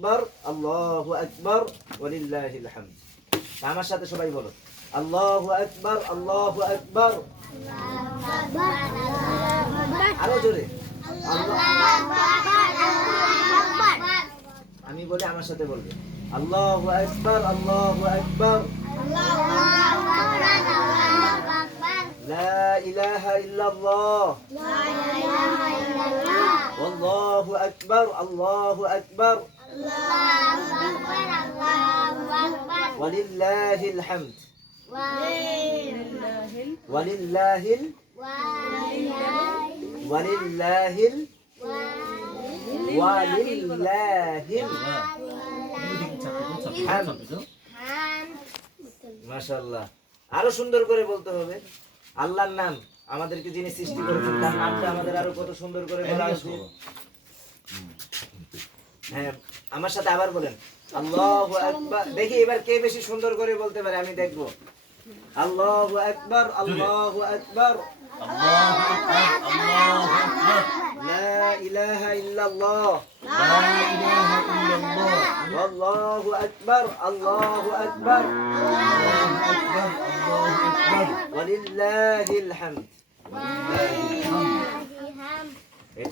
আকবার আল্লাহু আকবার ওয়ালিল্লাহিল হামদ। আমার সাথে সবাই বলো আল্লাহু আকবার আল্লাহু আকবার। আরো জোরে আমি বলি আমার সাথে বলবে আল্লাহু আকবার আল্লাহু আকবার লা ইলাহা ইল্লাল্লাহ আল্লাহু আকবার আল্লাহু আকবার ওয়ালিল্লাহিল হামদ ওয়ালিল্লাহিল ওয়ালিল্লাহিল হামদ। মাশাআল্লাহ। আরো সুন্দর করে বলতে হবে আল্লাহর নাম, আমাদেরকে যিনি সৃষ্টি করেছেন তার নামটা আমাদের আরো কত সুন্দর করে বলা উচিত। হ্যাঁ আমার সাথে আবার বলেন আল্লাহু আকবার। দেখি এবার কে বেশি সুন্দর করে বলতে পারে আমি দেখবো। আল্লাহু আকবার আল্লাহু আকবার আল্লাহু আকবার আল্লাহু আকবার লা ইলাহা ইল্লাল্লাহ লা ইলাহা ইল্লাল্লাহ আল্লাহু আকবার আল্লাহু আকবার আল্লাহু আকবার আল্লাহু আকবার ওয়ালিল্লাহিল হামদ। ওয়ালিল্লাহিল